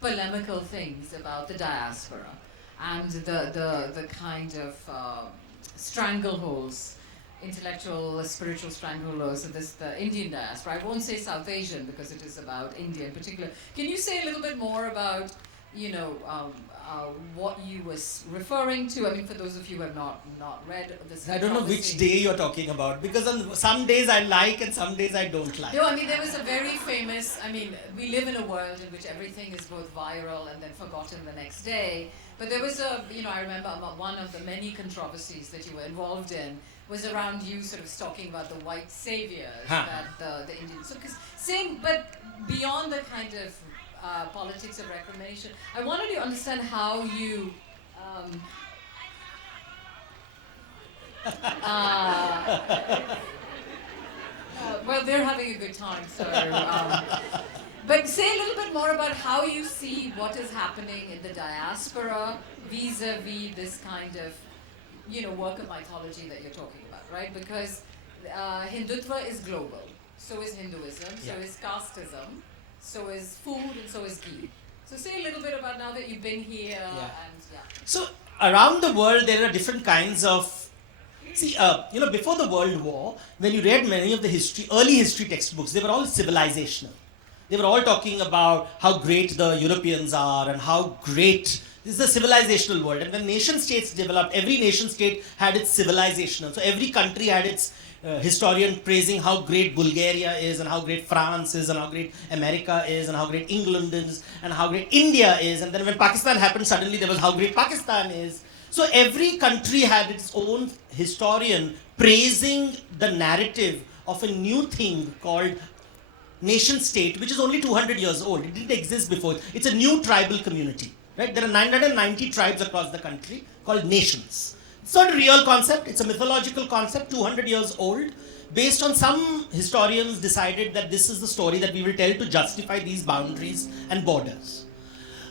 polemical things about the diaspora and the kind of strangleholds, intellectual, spiritual strangleholds of the Indian diaspora. I won't say South Asian because it is about India in particular. Can you say a little bit more about what you was referring to? I mean, for those of you who have not read this. I don't know which day you're talking about, because on some days I like and some days I don't like. No, I mean, there was a very famous, we live in a world in which everything is both viral and then forgotten the next day. But there was I remember one of the many controversies that you were involved in was around you sort of talking about the white saviors that the Indians. So, but beyond the kind of politics of reclamation, I wanted to understand how you well, they're having a good time, so but say a little bit more about how you see what is happening in the diaspora vis-a-vis this kind of work of mythology that you're talking about, right? Because Hindutva is global, so is Hinduism, so is casteism, so is food, and so is ghee. So say a little bit about now that you've been here. So around the world there are different kinds of, before the World War, when you read many of the early history textbooks, they were all civilizational. They were all talking about how great the Europeans are and how great, this is a civilizational world. And when nation states developed, every nation state had its civilizational. So every country had its historian praising how great Bulgaria is and how great France is and how great America is and how great England is and how great India is. And then when Pakistan happened, suddenly there was how great Pakistan is. So every country had its own historian praising the narrative of a new thing called nation state, which is only 200 years old. It didn't exist before. It's a new tribal community. Right? There are 990 tribes across the country called nations. It's not a real concept, it's a mythological concept, 200 years old, based on some historians decided that this is the story that we will tell to justify these boundaries and borders.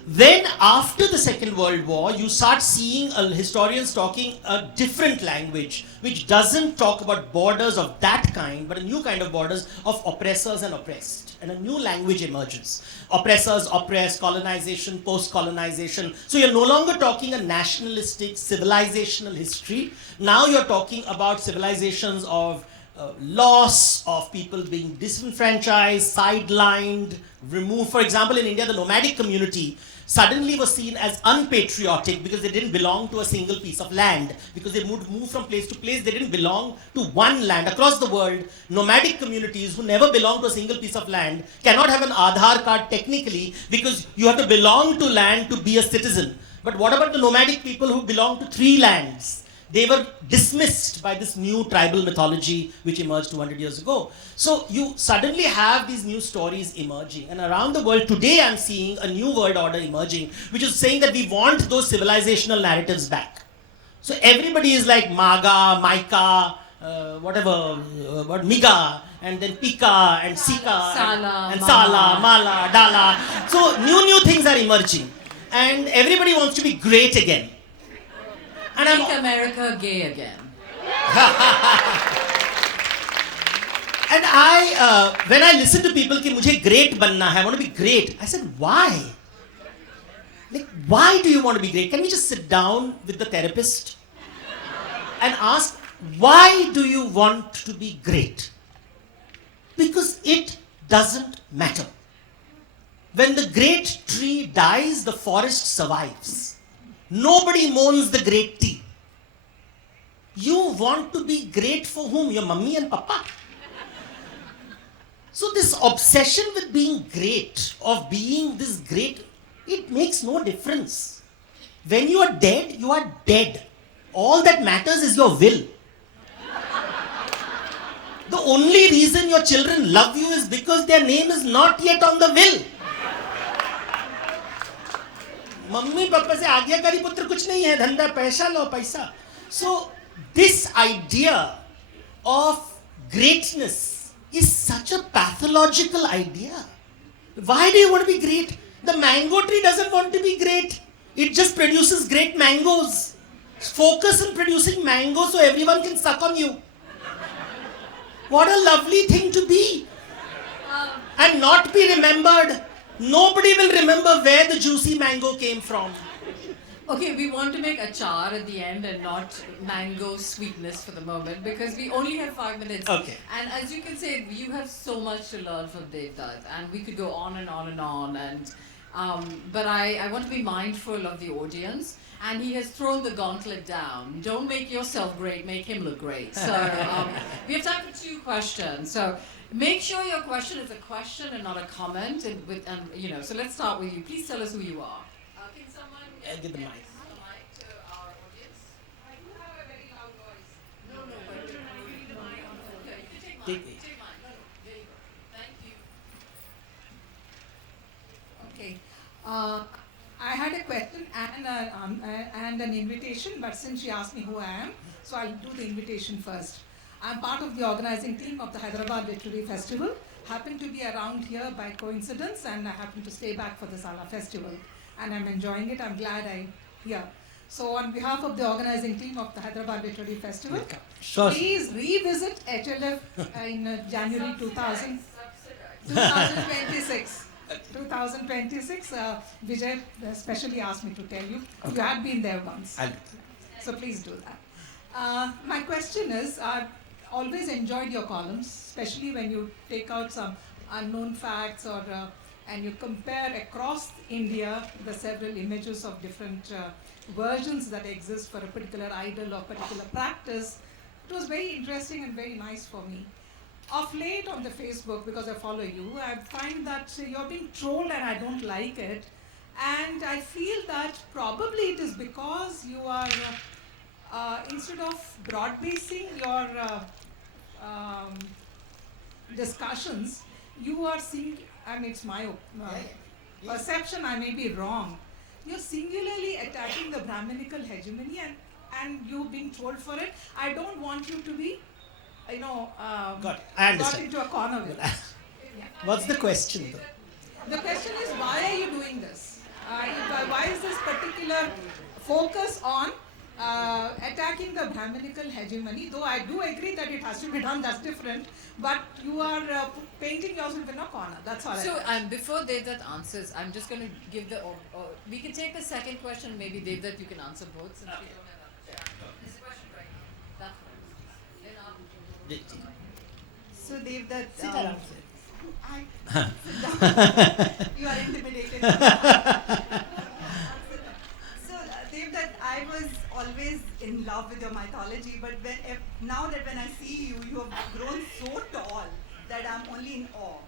Then, after the Second World War, you start seeing historians talking a different language, which doesn't talk about borders of that kind, but a new kind of borders of oppressors and oppressed. And a new language emerges. Oppressors, oppressed, colonization, post-colonization. So you're no longer talking a nationalistic, civilizational history. Now you're talking about civilizations of loss, of people being disenfranchised, sidelined, removed. For example, in India, the nomadic community suddenly was seen as unpatriotic because they didn't belong to a single piece of land. Because they moved from place to place, they didn't belong to one land. Across the world, nomadic communities who never belong to a single piece of land cannot have an Aadhaar card technically because you have to belong to land to be a citizen. But what about the nomadic people who belong to 3 lands? They were dismissed by this new tribal mythology which emerged 200 years ago. So you suddenly have these new stories emerging. And around the world today I'm seeing a new world order emerging, which is saying that we want those civilizational narratives back. So everybody is like Maga, Maika, what Miga, and then Pika, and Sika, Sala, and Mala. Sala, Mala, Dala. So new things are emerging. And everybody wants to be great again. And Make America gay again. And when I listen to people कि मुझे great बनना है, I want to be great. I said, why? Like, why do you want to be great? Can we just sit down with the therapist and ask, why do you want to be great? Because it doesn't matter. When the great tree dies, the forest survives. Nobody mourns the great tea. You want to be great for whom? Your mummy and papa. So this obsession with being great, of being this great, it makes no difference. When you are dead, you are dead. All that matters is your will. The only reason your children love you is because their name is not yet on the will. Mummy papa से आज्ञाकारी पुत्र कुछ नहीं है, धंधा पैसा लो पैसा. So this idea of greatness is such a pathological idea. Why do you want to be great? The mango tree doesn't want to be great. It just produces great mangoes. Focus on producing mangoes so everyone can suck on you. What a lovely thing to be. And not be remembered. Nobody will remember where the juicy mango came from. Okay, we want to make achar at the end and not mango sweetness for the moment because we only have 5 minutes. Okay. And as you can say, you have so much to learn from Devdutt and we could go on and on and on. And but I want to be mindful of the audience. And he has thrown the gauntlet down. Don't make yourself great, make him look great. So we have time for 2 questions. So make sure your question is a question and not a comment. So let's start with you. Please tell us who you are. Can someone Get the mic. the mic to our audience? I do have a very loud voice. No, but you need the mic. Okay, you can take mine. Take it. Take mine. No, there you go. Thank you. Okay. I had a question and an invitation, but since she asked me who I am, so I'll do the invitation first. I'm part of the organizing team of the Hyderabad Literary Festival. Happened to be around here by coincidence, and I happened to stay back for the Sala Festival. And I'm enjoying it. I'm glad I'm here. So on behalf of the organizing team of the Hyderabad Literary Festival, Sure. please revisit HLF in January 2026. 2026, Vijay specially asked me to tell you. Okay. You had been there once. I'll do So please do that. My question is, I've always enjoyed your columns, especially when you take out some unknown facts and you compare across India the several images of different versions that exist for a particular idol or particular practice. It was very interesting and very nice for me. Of late on the Facebook, because I follow you, I find that you're being trolled and I don't like it. And I feel that probably it is because you are, instead of broad-basing your discussions, you are seeing, and it's my perception, I may be wrong, you're singularly attacking the Brahminical hegemony and and you being trolled for it. I don't want you to be, Got it. I got understand. into a corner with it. Yeah. What's the question though? The question is, why are you doing this? Why is this particular focus on attacking the Brahminical hegemony? Though I do agree that it has to be done, that's different. But you are painting yourself in a corner. That's all. So, before Devdutt answers, I'm just going to give the. We can take the second question. Maybe Devdutt, you can answer both. Since we don't have this question right. That one. Then So Devdutt, Sit around. you are intimidated. So Devdutt, I was always in love with your mythology, but now that when I see you, you have grown so tall that I'm only in awe.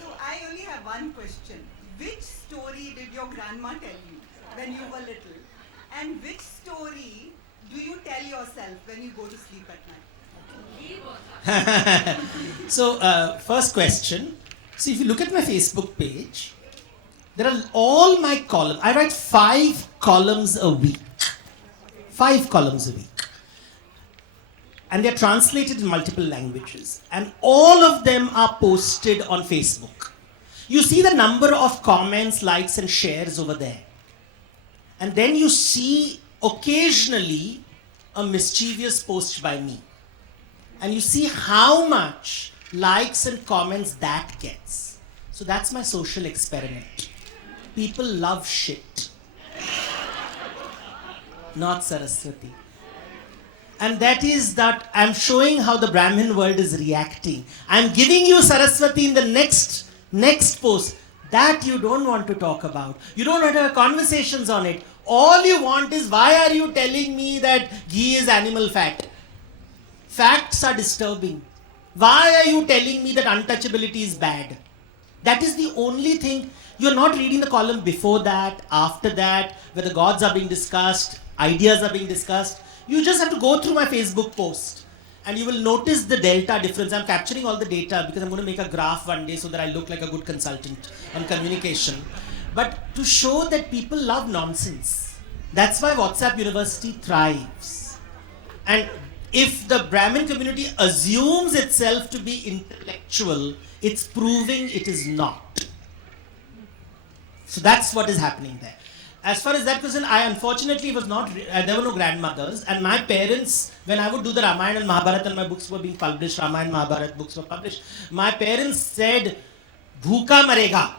So I only have one question. Which story did your grandma tell you when you were little? And which story do you tell yourself when you go to sleep at night? So, first question. So, if you look at my Facebook page, there are all my columns. I write 5 columns a week. 5 columns a week. And they're translated in multiple languages. And all of them are posted on Facebook. You see the number of comments, likes, and shares over there. And then you see occasionally a mischievous post by me. And you see how much likes and comments that gets. So that's my social experiment. People love shit. Not Saraswati. And that is that I'm showing how the Brahmin world is reacting. I'm giving you Saraswati in the next post. That you don't want to talk about. You don't want to have conversations on it. All you want is, why are you telling me that ghee is animal fat? Facts are disturbing. Why are you telling me that untouchability is bad? That is the only thing. You're not reading the column before that, after that, where the gods are being discussed, ideas are being discussed. You just have to go through my Facebook post and you will notice the delta difference. I'm capturing all the data because I'm going to make a graph one day so that I look like a good consultant on communication. But to show that people love nonsense. That's why WhatsApp University thrives. And if the Brahmin community assumes itself to be intellectual, it's proving it is not. So that's what is happening there. As far as that concerned, I unfortunately was not, there were no grandmothers, and my parents, when I would do the Ramayana and Mahabharata and my books were being published, Ramayana and Mahabharata books were published, my parents said, Bhuka marega.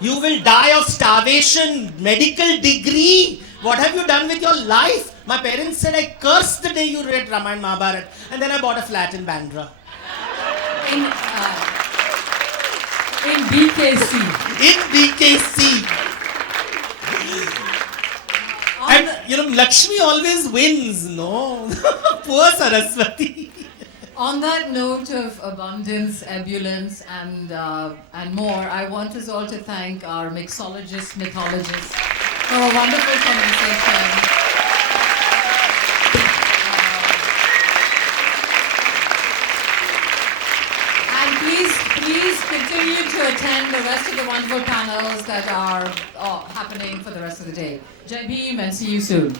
You will die of starvation, medical degree. What have you done with your life? My parents said, I cursed the day you read Ramayana Mahabharata. And then I bought a flat in Bandra. In BKC. In BKC. And Lakshmi always wins, no? Poor Saraswati. On that note of abundance, ebullience, and more, I want us all to thank our mixologist, mythologist for a wonderful conversation. And please continue to attend the rest of the wonderful panels that are happening for the rest of the day. Jai Bhim, and see you soon.